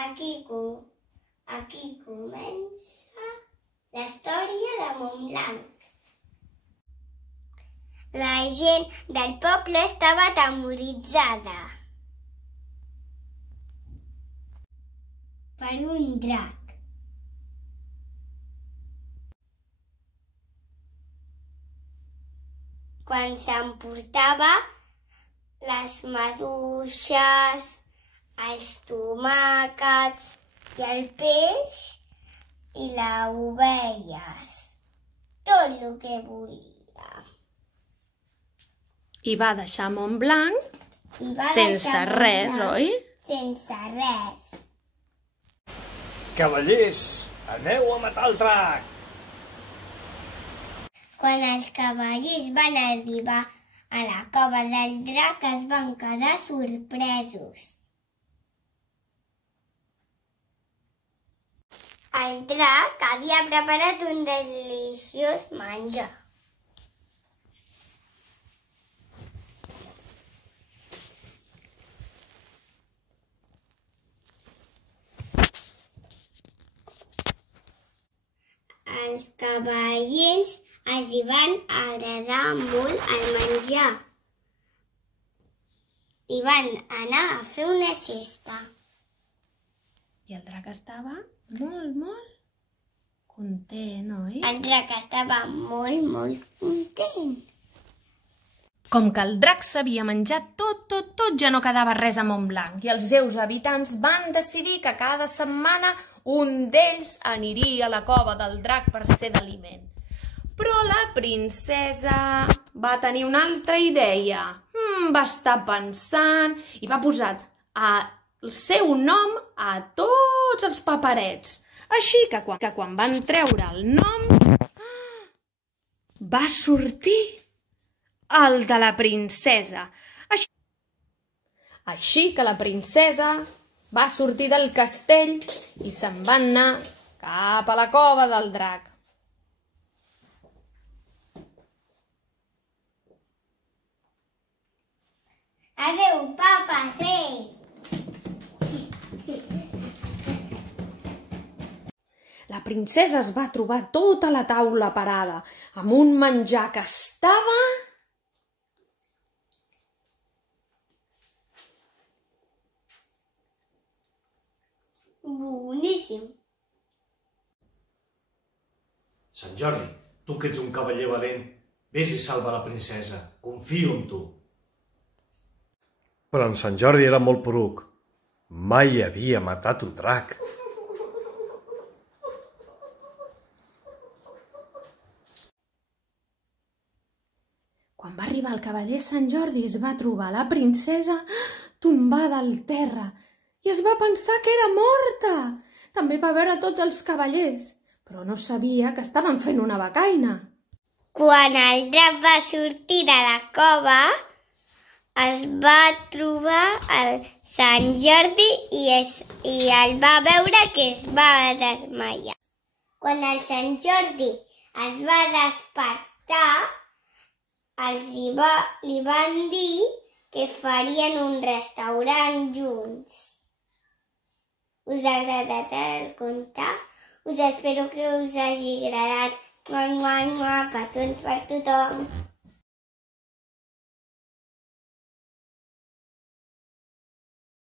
Aquí comença la història de Montblanc. La gent del poble estava atemoritzada per un drac. Quan s'emportava les maduixes, els tomàquets i el peix i les ovelles. Tot el que volia. I va deixar Montblanc sense res, oi? Sense res. Cavallers, aneu a matar el drac! Quan els cavallers van arribar a la cova del drac es van quedar sorpresos. El drac havia preparat un deliciós menjar. Els cavallers els hi van agradar molt el menjar i van anar a fer una siesta. I el drac estava molt content, oi? El drac estava molt content. Com que el drac s'havia menjat tot, ja no quedava res a Montblanc i els seus habitants van decidir que cada setmana un d'ells aniria a la cova del drac per ser d'aliment. Però la princesa va tenir una altra idea. Va estar pensant i va posar el seu nom a tots els paperets. Així que quan van treure el nom, va sortir el de la princesa. Així que la princesa va sortir del castell i se'n va anar cap a la cova del drac. Adéu, papa rei! La princesa es va trobar tota la taula parada, amb un menjar que estava boníssim. Sant Jordi, tu que ets un cavaller valent, vés i salva la princesa. Confio en tu. Però en Sant Jordi era molt poruc. Mai havia matat un drac. Quan va arribar el cavaller Sant Jordi es va trobar la princesa tombada al terra i es va pensar que era morta. També va veure tots els cavallers, però no sabia que estaven fent una becaina. Quan el drac va sortir de la cova, es va trobar el Sant Jordi i el va veure que es va desmaiar. Quan el Sant Jordi es va despertar, li van dir que farien un restaurant junts. Us ha agradat el conte? Espero que us hagi agradat. Petons per tothom.